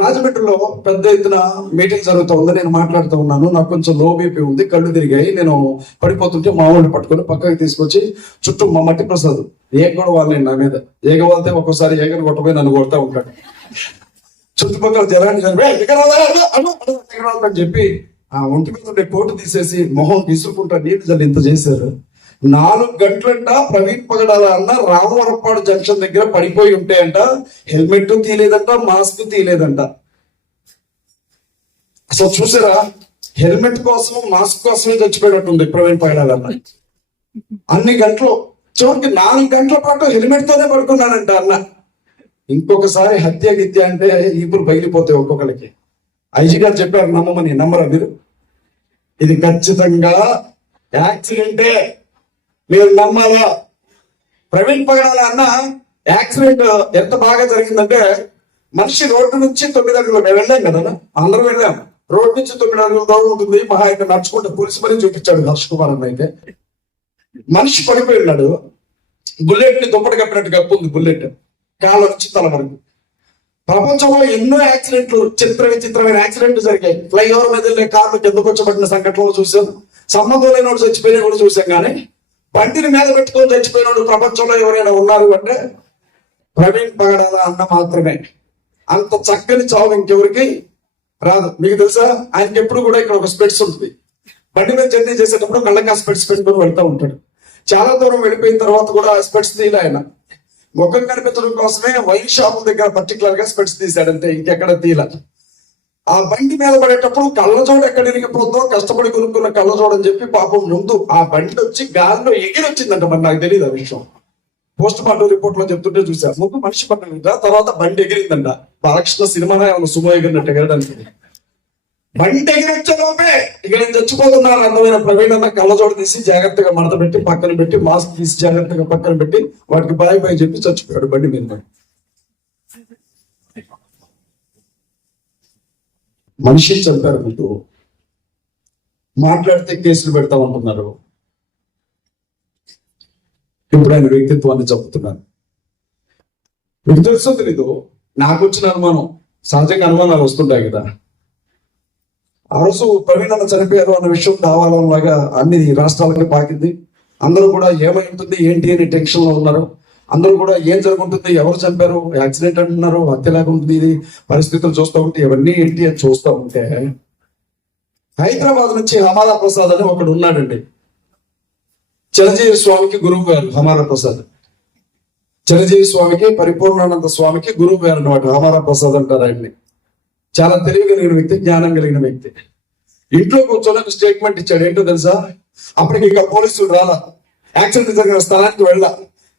రాజమండ్రిలో పెద్ద ఎత్తున మీటింగ్ జరుగుతూ ఉంది. నేను మాట్లాడుతూ ఉన్నాను. నాకు కొంచెం లో బీపీ ఉంది, కళ్ళు తిరిగాయి. నేను పడిపోతుంటే మా వాళ్ళు పట్టుకొని పక్కకి తీసుకొచ్చి చుట్టూ మా మట్టి ప్రసాద్ ఏగ కూడా వాళ్ళని నా మీద ఏగ వాళ్తే ఒక్కోసారి ఏగను కొట్టపోయి నన్ను కొడతా ఉంటాడు. చుట్టుపక్కల జనాన్ని అని చెప్పి ఆ ఒంటి మీద ఉండే కోటు తీసేసి మొహం తీసుకుంటా నీళ్ళు జల్లి ఇంత చేశారు. 4 గంటలంట ప్రవీణ్ పగడాల అన్న రామవరపాడు జంక్షన్ దగ్గర పడిపోయి ఉంటే అంట హెల్మెట్ తీయలేదంట, మాస్క్ తీయలేదంట. అసలు చూసారా, హెల్మెట్ కోసం మాస్క్ కోసమే చచ్చిపోయినట్టుంది ప్రవీణ్ పగడాల అన్న. అన్ని గంటలు చివరికి 4 గంటల పాటు హెల్మెట్ తోనే పడుకున్నానంట అన్న. ఇంకొకసారి హత్య గిత్య అంటే ఈపులు పగిలిపోతాయి ఒక్కొక్కరికి. ఐజీ గారు చెప్పారు, నమ్మమని. నమ్మరా మీరు? ఇది ఖచ్చితంగా యాక్సిడెంటే, మీరు నమ్మాలా? ప్రవీణ్ పగడాల అన్న యాక్సిడెంట్ ఎంత బాగా జరిగిందంటే, మనిషి రోడ్డు నుంచి 9 అడుగులు మేము వెళ్ళాం కదా, అందరూ వెళ్ళాం. రోడ్డు నుంచి 9 అడుగులు దూరం ఉంటుంది. మహా ఇక్కడ నడుచుకుంటే పోలీసు మరీ చూపించాడు హర్ష్ కుమార్ అన్న. అయితే మనిషి పడిపోయి ఉన్నాడు. బుల్లెట్ ని దుప్పటి కప్పినట్టు కప్పు ఉంది బుల్లెట్, కాళ్ళ నుంచి తల వరకు. ప్రపంచంలో ఎన్నో యాక్సిడెంట్లు, విచిత్రమైన యాక్సిడెంట్లు జరిగాయి. ఫ్లైఓవర్ మీద వెళ్ళే కార్లు కిందకొచ్చబడిన సంఘటనలు చూసాం. సంబంధం లేని వాడు చచ్చిపోయినా కూడా చూసాం. కానీ బండిని మీద పెట్టుకొని చచ్చిపోయినాడు ప్రపంచంలో ఎవరైనా ఉన్నారు అంటే ప్రవీణ్ పగడాల అన్న మాత్రమే. అంత చక్కని చావు ఇంకెవరికి రాదు. మీకు తెలుసా, ఆయనకి ఎప్పుడు కూడా ఇక్కడ ఒక స్పెట్స్ ఉంటుంది. బండి మీద జర్నీ చేసేటప్పుడు కళ్ళకి ఆ స్పెట్స్ పెట్టుకొని వెళ్తూ ఉంటాడు. చాలా దూరం వెళ్ళిపోయిన తర్వాత కూడా స్పెట్స్ తీయలే ఆయన. ముఖం కనిపించడం కోసమే వైన్ షాపుల దగ్గర పర్టికులర్ గా స్పెట్స్ తీశాడంటే, ఇంకెక్కడ తీల. ఆ బండి మీద పడేటప్పుడు కళ్ళజోడు ఎక్కడ ఇరిగిపోతుందో కష్టపడి కొనుక్కున్న కళ్ళజోడు అని చెప్పి పాపం ముందు ఆ బండి వచ్చి గాలిలో ఎగిరొచ్చిందంట. మరి నాకు తెలియదు ఆ విషయం. పోస్ట్ మార్టం రిపోర్ట్ లో చెప్తుంటే చూసా. ముందు మనిషి పడ్డంట, తర్వాత బండి ఎగిరిందంట. బాలకృష్ణ సినిమానే ఏమన్నా సుమో ఎగిరినట్టు ఎగరడానికి. బండి ఎగిరొచ్చేలోపే ఇక నేను చచ్చిపోతున్నాను అందమైన ప్రవీణ్ అన్న కళ్ళజోడు తీసి జాగ్రత్తగా మడత పెట్టి పక్కన పెట్టి, మాస్క్ తీసి జాగ్రత్తగా పక్కన పెట్టి వాటికి బాయ్ బాయ్ చెప్పి చచ్చిపోయాడు బండి మీద. మనిషిని చంపారు. మీకు మాట్లాడితే కేసులు పెడతా ఉంటున్నారు. ఇప్పుడు ఆయన వ్యక్తిత్వాన్ని చంపుతున్నారు. మీకు తెలుసో తెలీదు, నాకు వచ్చిన అనుమానం, సహజంగా అనుమానాలు వస్తుంటాయి కదా. ఆ రోజు ప్రవీణ్ అన్న చనిపోయారు అన్న విషయం దావాలంలాగా అన్ని రాష్ట్రాలకి పాకింది. అందరూ కూడా ఏమైంటుంది ఏంటి అని టెన్షన్ లో ఉన్నారు. అందరూ కూడా ఏం జరుగుతుంది, ఎవరు చంపారు, యాక్సిడెంట్ అంటున్నారు, హత్యలాగా ఉంటుంది, ఇది పరిస్థితులు చూస్తూ ఉంటే ఇవన్నీ ఏంటి అని చూస్తూ ఉంటే హైదరాబాద్ నుంచి హమాలా ప్రసాద్ అని ఒకడు ఉన్నాడండి. చిరంజీవి స్వామికి గురువు గారు హమాలా ప్రసాద్. చిరంజీవి స్వామికి, పరిపూర్ణానంద స్వామికి గురువు గారు అన్నమాట హమాలా ప్రసాద్ అంటారు ఆయన్ని. చాలా తెలివి కలిగిన వ్యక్తి, జ్ఞానం కలిగిన వ్యక్తి. ఇంట్లో కూర్చొని స్టేట్మెంట్ ఇచ్చాడు. ఏంటో తెలుసా, అప్పటికి ఇంకా పోలీసులు రాలా, యాక్సిడెంట్ జరిగిన స్థలానికి వెళ్ళా,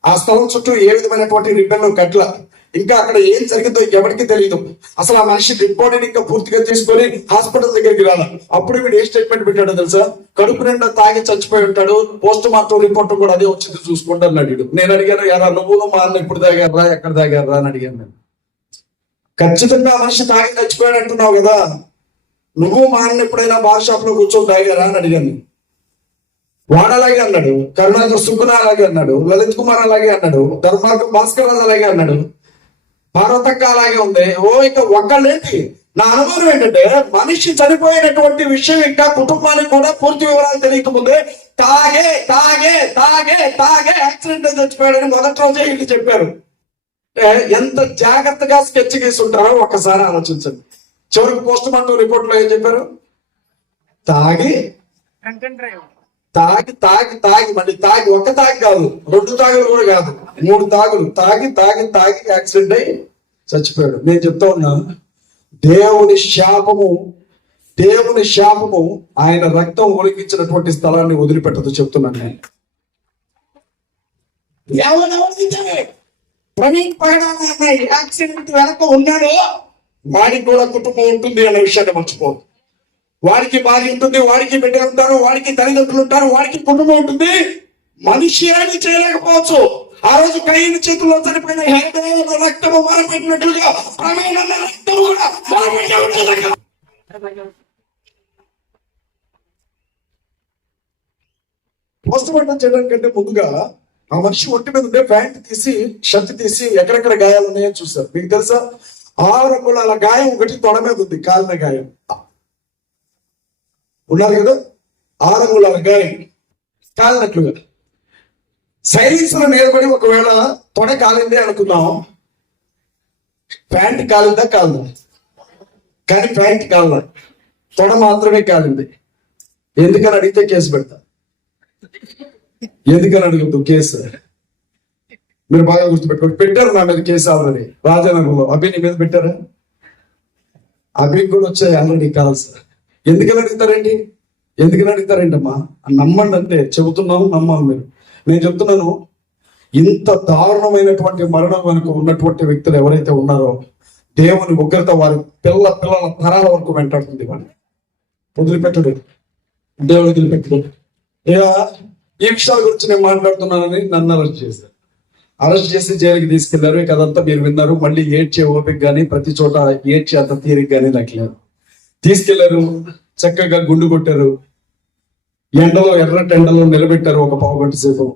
ఆ స్థలం చుట్టూ ఏ విధమైనటువంటి రిబ్బన్లు కట్ల, ఇంకా అక్కడ ఏం జరిగిందో ఎవరికి తెలియదు. అసలు ఆ మనిషి రిపోర్ట్ ఇంకా పూర్తిగా తీసుకొని హాస్పిటల్ దగ్గరికి రాలా. అప్పుడు వీడు ఏ స్టేట్మెంట్ పెట్టాడో తెలుసా, కడుపు నిండా తాగి చచ్చిపోయి ఉంటాడు, పోస్ట్ మార్టం రిపోర్ట్ కూడా అదే వచ్చింది చూసుకుంటా అన్నాడు. నేను అడిగాను, యారా నువ్వు మా అన్న ఎప్పుడు తాగారా, ఎక్కడ తాగారా అని అడిగాను నేను. ఖచ్చితంగా మనిషి తాగి చచ్చిపోయాడు అంటున్నావు కదా, నువ్వు మా అన్న ఎప్పుడైనా బార్ షాప్ లో కూర్చొని తాగారా అని అడిగాను. వాడు అలాగే అన్నాడు, కరుణాకర్ సుబ్బున అలాగే అన్నాడు, లలిత్ కుమార్ అలాగే అన్నాడు, ధర్మార్గం భాస్కర్ రాజు అలాగే అన్నాడు, పార్వతక్క అలాగే ఉంది. ఇక ఒక్కళ్ళేంటి. నా అనుమానం ఏంటంటే, మనిషి చనిపోయినటువంటి విషయం ఇంకా కుటుంబానికి కూడా పూర్తి వివరాలు తెలియకముందే తాగే తాగే తాగే తాగే యాక్సిడెంట్ చచ్చిపోయాడని మొదటి రోజే వీళ్ళు చెప్పారు. ఎంత జాగ్రత్తగా స్కెచ్ గీసి ఉంటారో ఒక్కసారి ఆలోచించండి. చివరికి పోస్ట్ మార్టం రిపోర్ట్ లో ఏం చెప్పారు, తాగి తాగి తాగి తాగి మళ్ళీ తాగి, ఒక్క తాగి కాదు, 2 తాగులు కూడా కాదు, 3 తాగులు తాగి తాగి తాగి యాక్సిడెంట్ అయి చచ్చిపోయాడు. నేను చెప్తా ఉన్నా, దేవుని శాపము ఆయన రక్తం ఒలికించినటువంటి స్థలాన్ని వదిలిపెట్టదు చెప్తున్నాను నేను. ప్రవీణ్ పగడాల యాక్సిడెంట్ వెనక ఉన్నాడు, వాడికి కూడా కుటుంబం ఉంటుంది అనే విషయాన్ని మర్చిపోదు. వాడికి భార్య ఉంటుంది, వాడికి బిడ్డలు ఉంటారు, వాడికి తల్లిదండ్రులు ఉంటారు, వాడికి కుటుంబం ఉంటుంది. మనిషి అని చేయలేకపోవచ్చు. ఆ రోజు కయ్యని చేతుల్లో చనిపోయిన హేదవ రక్తము మారపెట్టినట్లుగా రక్తము కూడా పోస్ట్ మార్టం చేయడం కంటే ముందుగా ఆ మనిషి ఒంటి మీద ఉండే ప్యాంట్ తీసి, షర్ట్ తీసి ఎక్కడెక్కడ గాయాలు ఉన్నాయని చూసారు. మీకు తెలుసా, 6 అంగుళాల గాయం ఒకటి తొడ మీద ఉంది, కాలిన గాయం. ఉన్నారు కదా, 6 అంగుళాల గాయం కాలినట్లుగా. సైలెన్సర్ నిలబడి ఒకవేళ తొడ కాలింది అనుకుందాం, ప్యాంట్ కాలిందా? కాలిందా? కానీ ప్యాంట్ కాలిన, తొడ మాత్రమే కాలింది. ఎందుకని అడిగితే కేసు పెడతా. ఎందుకని అడుగుతూ కేసు మీరు బాగా గుర్తుపెట్టుకోండి. పెట్టారు నా మీద కేసు ఆల్రెడీ రాజానగర్లో. అభి నీ మీద పెట్టారా? అభి కూడా వచ్చాయి ఆల్రెడీ కాల్స్. ఎందుకని అడుగుతారండి? ఎందుకని అడుగుతారండి అమ్మా? నమ్మండి అంతే, చెబుతున్నాను, నమ్మాలి మీరు. నేను చెప్తున్నాను, ఇంత దారుణమైనటువంటి మరణం వెనుక ఉన్నటువంటి వ్యక్తులు ఎవరైతే ఉన్నారో దేవుని ఉగ్రత వారి పిల్లల తరాల వరకు వెంటాడుతుంది. వాడిని వదిలిపెట్టడు, దేవుడు వదిలిపెట్టడు. ఇక ఈ విషయాల గురించి నేను మాట్లాడుతున్నానని నన్ను అరెస్ట్ చేసి జైలుకి తీసుకెళ్లారు. ఇక అదంతా మీరు విన్నారు. మళ్ళీ ఏడ్చే ఓపిక కానీ ప్రతి చోట ఏడ్చే అంత తీరిక కానీ నాకు లేదు. తీసుకెళ్లారు, చక్కగా గుండు కొట్టారు, ఎండలో ఎర్రటెండలో నిలబెట్టారు ఒక పావుగంట సేపు.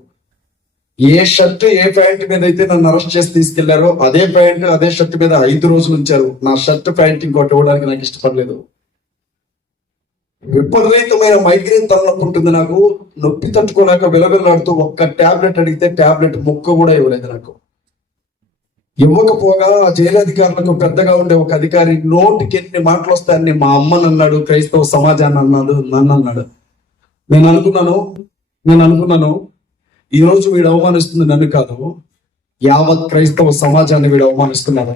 ఏ షర్ట్ ఏ ప్యాంట్ మీద అయితే నన్ను అరెస్ట్ చేసి తీసుకెళ్లారో అదే ప్యాంట్ అదే షర్ట్ మీద 5 రోజులు ఉంచారు. నా షర్ట్ ప్యాంట్ ఇంకోటి ఇవ్వడానికి నాకు ఇష్టపడలేదు. విపరీతమైన మైగ్రేన్ తలనొప్పి ఉంటుంది నాకు. నొప్పి తట్టుకోలేక విలవిల్లాడుతూ ఒక్క టాబ్లెట్ అడిగితే టాబ్లెట్ ముక్క కూడా ఇవ్వలేదు నాకు. ఇవ్వకపోగా ఆ జైలు అధికారులకు పెద్దగా ఉండే ఒక అధికారి నోటికి ఎన్ని మాటలు వస్తాయని మా అమ్మని అన్నాడు, క్రైస్తవ సమాజాన్ని అన్నాడు, నన్ను అన్నాడు. నేను అనుకున్నాను ఈ రోజు వీడు అవమానిస్తుంది నన్ను కాదు, యావత్ క్రైస్తవ సమాజాన్ని వీడు అవమానిస్తున్నాడు.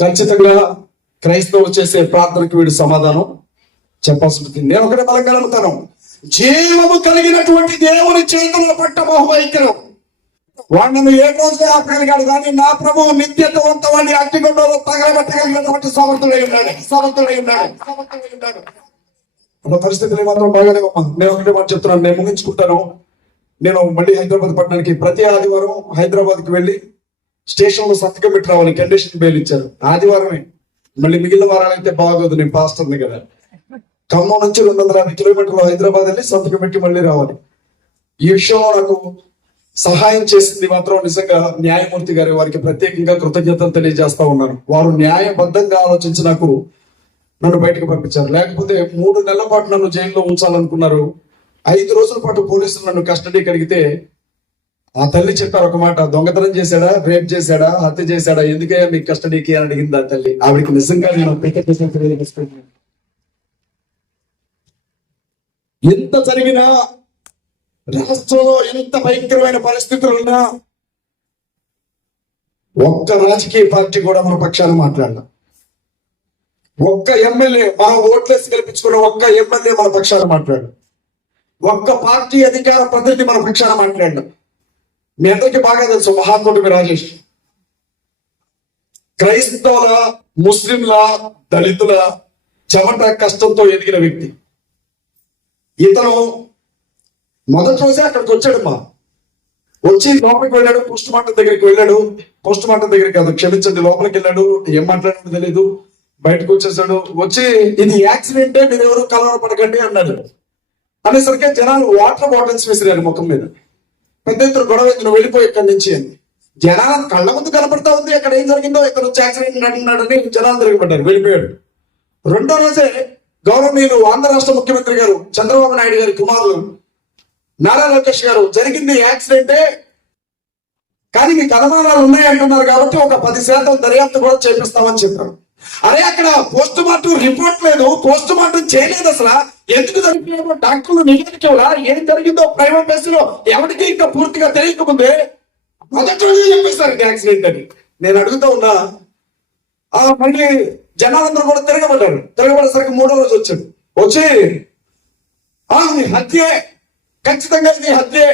ఖచ్చితంగా క్రైస్తవులు చేసే ప్రార్థనకు వీడు సమాధానం చెప్పాల్సి ఉంటుంది. నేను ఒకటే బలంగా నమ్ముతాను, జీవము కలిగినటువంటి దేవుని చేతుల పట్ట బహుభయంకరం. వాడిని ఏ రోజే ఆపగలిగాడు కానీ నా ప్రభువు నిత్యత్వంతవాడిని అగ్నిగుండంలో తగలబెట్టగలిగినటువంటి సమర్థుడై ఉన్నాడు. అన్న పరిస్థితులు మాత్రం బాగాలేవమ్మా. నేను ఒకటే మాట చెప్తున్నాను, నేను ముగించుకుంటాను. నేను మళ్ళీ హైదరాబాద్ పట్టణానికి ప్రతి ఆదివారం హైదరాబాద్కి వెళ్ళి స్టేషన్ లో సంతకం పెట్టి రావాలి. కండిషన్ బెయిల్ ఇచ్చారు ఆదివారమే. మళ్ళీ మిగిలిన వారాలు అయితే బాగోదు, నేను పాస్టర్ని కదా. ఖమ్మం నుంచి 250 కిలోమీటర్లు హైదరాబాద్ వెళ్ళి సంతకం పెట్టి మళ్ళీ రావాలి. ఈ విషయంలో నాకు సహాయం చేసింది మాత్రం నిజంగా న్యాయమూర్తి గారి వారికి ప్రత్యేకంగా కృతజ్ఞతలు తెలియజేస్తా ఉన్నాను. వారు న్యాయబద్ధంగా ఆలోచించి నాకు నన్ను బయటకు పంపించారు. లేకపోతే 3 నెలల పాటు నన్ను జైల్లో ఉంచాలనుకున్నారు. 5 రోజుల పాటు పోలీసులు నన్ను కస్టడీకి అడిగితే ఆ తల్లి చెప్పారు ఒక మాట, దొంగతనం చేశాడా, రేప్ చేశాడా, హత్య చేశాడా, ఎందుకయ్యా మీకు కస్టడీకి అని అడిగింది ఆ తల్లి. ఆవిడకి నిజంగా నేను ఎంత జరిగినా, రాష్ట్రంలో ఎంత భయంకరమైన పరిస్థితులున్నా ఒక్క రాజకీయ పార్టీ కూడా మన పక్షాన మాట్లాడలా. ఒక్క ఎమ్మెల్యే, మన ఓట్లేసి గెలిపించుకున్న ఒక్క ఎమ్మెల్యే మన పక్షాన మాట్లాడు. ఒక్క పార్టీ అధికార ప్రతినిధి మన పక్షాన మాట్లాడడం. మీ అందరికీ బాగా తెలుసు మహాకూటమి రాజేష్ క్రైస్తవుల, ముస్లింల, దళితుల చెమట కష్టంతో ఎదిగిన వ్యక్తి. ఇతను మొదటి రోజే అక్కడికి వచ్చాడమ్మా. వచ్చి లోపలికి వెళ్ళాడు, పోస్ట్ మార్టం దగ్గరికి వెళ్ళాడు. పోస్ట్ మార్టం దగ్గరికి కాదు, క్షమించండి, లోపలికి వెళ్ళాడు. ఏం మాట్లాడాడో తెలియదు. బయటకు వచ్చేసాడు. వచ్చి ఇది యాక్సిడెంటే, మీరు ఎవరు కలవరపడకండి అన్నాడు. అనేసరికి జనాలు వాటర్ బాటిల్స్ విసిరారు ముఖం మీద. పెద్ద ఎత్తున గొడవ, నువ్వు వెళ్ళిపోయి ఇక్కడి నుంచి అని. జనాలు కళ్ళ ముందు కనపడతా ఉంది అక్కడ ఏం జరిగిందో. ఇక్కడ వచ్చి యాక్సిడెంట్ అంటున్నాడని జనాలు తిరగబడ్డారు, వెళ్ళిపోయాడు. రెండో రోజే గౌరవనీయులు ఆంధ్ర రాష్ట్ర ముఖ్యమంత్రి గారు చంద్రబాబు నాయుడు గారి కుమారులు నారా లోకేష్ గారు, జరిగింది యాక్సిడెంటే కానీ మీకు అనుమానాలు ఉన్నాయంటున్నారు కాబట్టి ఒక 10% దర్యాప్తు కూడా చేపిస్తామని చెప్పారు. అరే అక్కడ పోస్ట్ మార్టం రిపోర్ట్ లేదు, పోస్ట్ మార్టం చేయలేదు. అసలు ఎందుకు జరిగిపోయామో డాక్టర్లు నివేదిక ఏం జరిగిందో ప్రైవేట్ బేస్లో ఎవరికి ఇంకా పూర్తిగా తెలియకముందే మొదటి రోజు చెప్పేస్తారు యాక్సిడెంట్ అని. నేను అడుగుతా ఉన్నా. మళ్ళీ జనాలందరూ కూడా తిరగబడేసరికి 3వ రోజు వచ్చాడు. వచ్చి ఇది హత్యే, ఖచ్చితంగా ఇది హత్యే,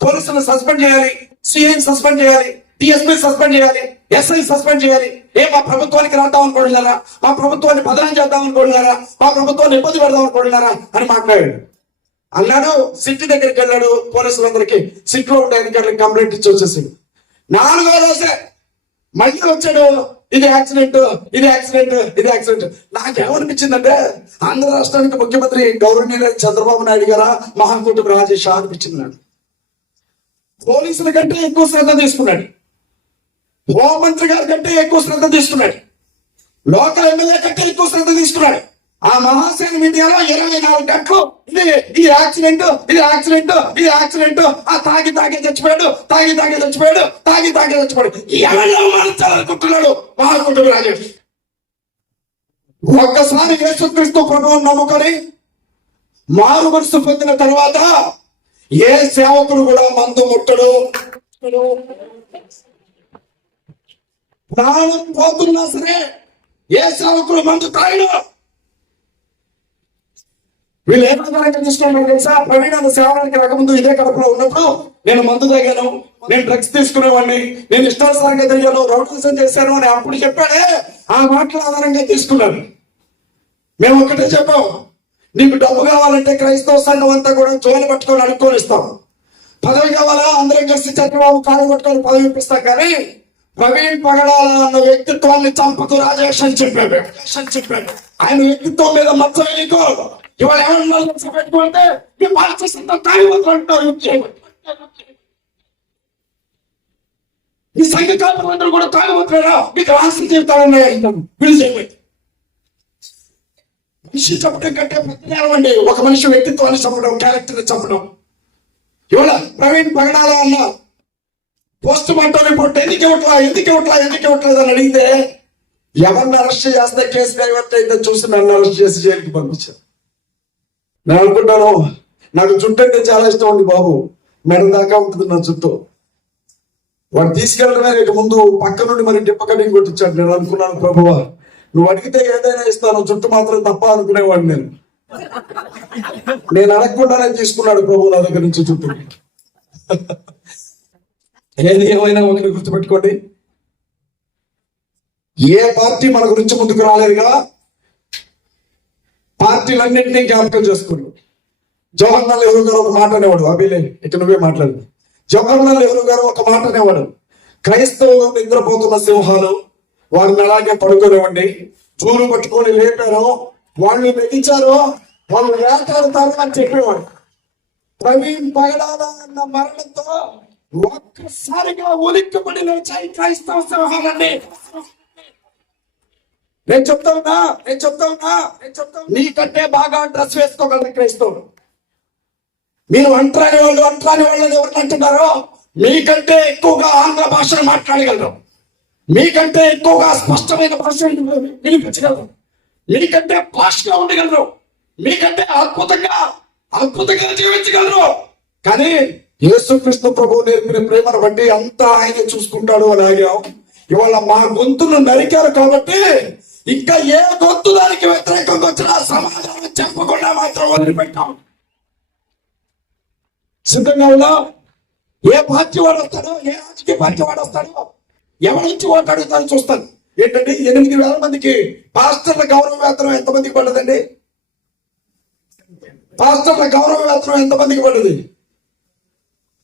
పోలీసులను సస్పెండ్ చేయాలి, సిఐని సస్పెండ్ చేయాలి, డిఎస్పీ సస్పెండ్ చేయాలి, ఎస్ఐ సస్పెండ్ చేయాలి. మా ప్రభుత్వానికి రాద్దాం అనుకుంటున్నారా, మా ప్రభుత్వాన్ని బదనం చేద్దాం అనుకుంటున్నారా, మా ప్రభుత్వాన్ని ఇబ్బంది పెడదాం అనుకుంటున్నారా అని మాట్లాడాడు. అన్నాడు. సిటీ దగ్గరికి వెళ్ళాడు. పోలీసులందరికీ సిటీలో ఉండే అధికారులకు కంప్లైంట్ ఇచ్చి వచ్చేసాడు. 4వ రోజే మళ్ళీ వచ్చాడు. ఇది యాక్సిడెంట్. నాకేమనిపించిందంటే ఆంధ్ర రాష్ట్రానికి ముఖ్యమంత్రి గౌరవనీయులు చంద్రబాబు నాయుడు గారా, మహాకూటమి రాజేష్ అనిపించింది నాకు. పోలీసుల కంటే ఎక్కువ శ్రద్ధ తీసుకున్నాడు. హోంమంత్రి గారి కంటే ఎక్కువ శ్రద్ధ తీసుకున్నాడు, లోకల్ ఎమ్మెల్యే కంటే ఎక్కువ శ్రద్ధ తీసుకున్నాడు. ఆ మహాసేన మీడియాలో 24 గంటలు ఇది యాక్సిడెంట్, ఇది యాక్సిడెంట్, ఇది యాక్సిడెంట్, ఆ తాగి చచ్చిపోయాడు, తాగి చచ్చిపోయాడు. ఎవరిని అవమానించాలనుకుంటున్నాడు మహాకుంటుడు రాజేష్? ఒక్కసారి యేసుక్రీస్తు ప్రభువుని నమ్ముకొని మారు మనసు పొందిన తర్వాత ఏ సేవకుడు కూడా మందు ముట్టడు, ప్రాణం పోతున్నా సరే ఏ సేవకుడు మందు తాగడు. వీళ్ళు ఏ ప్రకారంగా తీసుకున్నాడు తెలుసా? ప్రవీణ్ అన్న సేవడానికి రాకముందు ఇదే కడపలో ఉన్నప్పుడు నేను మందు తాగాను, నేను డ్రగ్స్ తీసుకునేవాడిని, నేను ఇష్టానుసారంగా తిరిగాను, రౌడీజం చేశాను అని అప్పుడు చెప్పాడే. ఆ మాటల ఆధారంగా తీసుకున్నాను. మేము ఒకటే చెప్పాం, నీకు డబ్బు కావాలంటే క్రైస్తవ సంఘం అంతా కూడా జోలు పట్టుకొని అడుక్కొని ఇస్తాం. పదవి కావాలా అందరం కలిసి చంద్రబాబు కాలు పట్టుకొని పదవి ఇప్పిస్తాం. కానీ ప్రవీణ్ పగడాల అన్న వ్యక్తిత్వాన్ని చంపుతూ రాజేష్ అని చెప్పాడు. ఆయన వ్యక్తిత్వం మీద మచ్చ వేయకు. ఇవాళ ఏమన్నా పెట్టుకుంటే మీ పాలసంతా తాగిపోతుంటారు. ఈ సంఘ కాలందరూ కూడా తాగిపోతున్నారా? మీకు రాష్ట్ర జీవితాలు పిలిచేయండి. మనిషి చంపడం కంటే ప్రతినేరం అండి ఒక మనిషి వ్యక్తిత్వాన్ని చంపడం, క్యారెక్టర్ చంపడం. ఇవాళ ప్రవీణ్ పగడాల అన్న పోస్ట్ మార్టం రిపోర్ట్ ఎందుకు ఇవ్వట్లేదు అని అడిగితే ఎవరిని అరెస్ట్ చేస్తే కేసు డైవర్ట్ అయితే చూసి నన్ను అరెస్ట్ చేసి జైలుకి పంపించారు. నేను అనుకుంటాను, నాకు జుట్టు అంటే చాలా ఇష్టం ఉంది బాబు, మెడ దాకా ఉంటుంది నా జుట్టు. వాడు తీసుకెళ్ళడమే రేటు ముందు పక్క నుండి మరి డిప్ప కటింగ్ కొట్టించాడు. నేను అనుకున్నాను, ప్రభువా నువ్వు అడిగితే ఏదైనా ఇస్తాను, జుట్టు మాత్రం తప్ప అనుకునేవాడిని. నేను అడగకుండానే తీసుకున్నాడు ప్రభు నా దగ్గర నుంచి జుట్టు. ఏది ఏమైనా ఒకరి గుర్తుపెట్టుకోండి, ఏ పార్టీ మన గురించి ముందుకు రాలేదుగా. పార్టీలన్నింటినీ జ్ఞాపకం చేసుకోండి. జవహర్లాల్ నెహ్రూ గారు ఒక మాట అనేవాడు, అభిలే ఇక నువ్వే మాట్లాడు. జవహర్లాల్ నెహ్రూ గారు ఒక మాట అనేవాడు, క్రైస్తవులు నిద్రపోతున్న సింహాలు, వారిని అలాగే పడుకోనివ్వండి. చూరు పట్టుకొని లేపారు, వాళ్ళు మెగించారు, వాళ్ళు వేటాడతారు అని చెప్పేవాడు. ప్రవీణ్ పగడాల అన్న మరణంతో ఒక్కసారిగా ఉలిక్కిపడి లేచాయి క్రైస్తవ సింహాలండి. నేను చెప్తా ఉన్నా నీకంటే బాగా డ్రెస్ వేసుకోగలరు క్రైస్తవులు. మీరు అంటరాని వాళ్ళని ఎవరిని అంటున్నారో మీకంటే ఎక్కువగా ఆంగ్ల భాషను మాట్లాడగలరు, మీకంటే ఎక్కువగా స్పష్టమైన భాష వినిపించగలరు, మీకంటే భాషగా ఉండగలరు, మీకంటే అద్భుతంగా జీవించగలరు. కానీ యేసుక్రీస్తు ప్రభువు నేర్పిన ప్రేమను బట్టి అంతా ఆయన చూసుకుంటాడు అని ఆగాం. ఇవాళ మా గొంతును నరికారు కాబట్టి ఇంకా ఏ గొంతు దానికి వ్యతిరేకంగా వచ్చినా సమాధానం చెప్పకుండా మాత్రం వదిలిపెట్టాం. సిద్ధంగా ఉన్నా. ఏ పార్టీ వాడు వస్తాడో, ఏ రాజకీయ పార్టీ వాడు వస్తాడో, ఎవరి నుంచి ఓటు అడుగుతారో చూస్తాను. ఏంటంటే 8,000 మందికి పాస్టర్ల గౌరవ వేతనం ఎంతమందికి పడ్డదండి? పాస్టర్ల గౌరవ వేతనం ఎంతమందికి పడ్డది?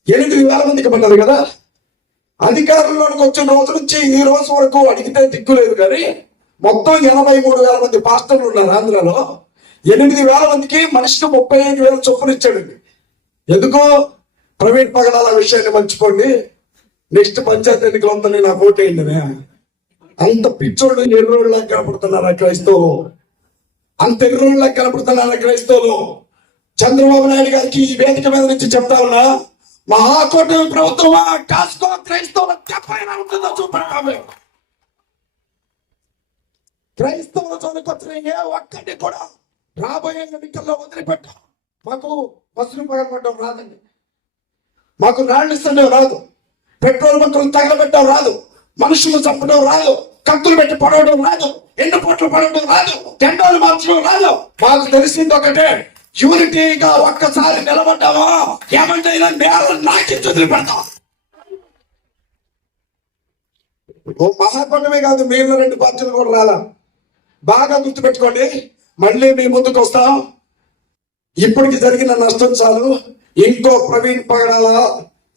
8,000 మందికి పడ్డది కదా. అధికారంలోకి వచ్చిన రోజు నుంచి ఈ రోజు వరకు అడిగితే దిక్కులేదు. కానీ మొత్తం 83,000 మంది పాస్టర్లు ఉన్నారు ఆంధ్రాలో. 8,000 మందికి మనిషికి 35,000 చొప్పున ఇచ్చాడండి. ఎందుకో ప్రవీణ్ పగడాల విషయాన్ని మర్చిపోండి. నెక్స్ట్ పంచాయతీ ఎన్నికలంతా నాకు ఓటేయండి. అంత పిచ్చోళ్ళు ఎర్రోళ్ళ కనపడుతున్నారా క్రైస్తవులు? అంత ఎర్రోళ్ళ కనపడుతున్నారా క్రైస్తవులు? చంద్రబాబు నాయుడు గారికి ఈ వేదిక మీద నుంచి చెప్తా ఉన్నా, మహాకూటమి ప్రభుత్వమా కాసుకో, క్రైస్తవుల చెప్పైనా ఉంటుందో చూపండి. క్రైస్తవుల చదువుకొచ్చిన ఏ ఒక్కటి కూడా రాబోయే ఎన్నికల్లో వదిలిపెట్టాం. మాకు బస్సులు పగలబెట్టడం రాదండి, మాకు రాళ్ళు ఇస్తుండే రాదు, పెట్రోల్ బంకులు తగలబెట్టడం రాదు, మనుషులు చంపడం రాదు, కత్తులు పెట్టి పడవడం రాదు, ఎండు పొట్లు పడవడం రాదు, టెండోలు మార్చడం రాదు. మాకు తెలిసింది ఒకటే, యూనిటీగా ఒక్కసారి నిలబడ్డామా ఏమంటైనా నేరం నాకి వదిలిపెడతాం. ఓ మహాకొండమే కాదు, మీరు 2 పార్టీలు కూడా రాలా. బాగా గుర్తుపెట్టుకోండి. మళ్ళీ మీ ముందుకు వస్తాం. ఇప్పటికి జరిగిన నష్టం చాలు. ఇంకో ప్రవీణ్ పగడాల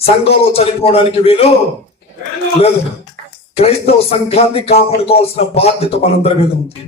సంఘంలో చనిపోవడానికి వీలు లేదు. క్రైస్తవ సంఘాన్ని కాపాడుకోవాల్సిన బాధ్యత మనందరి మీద ఉంది.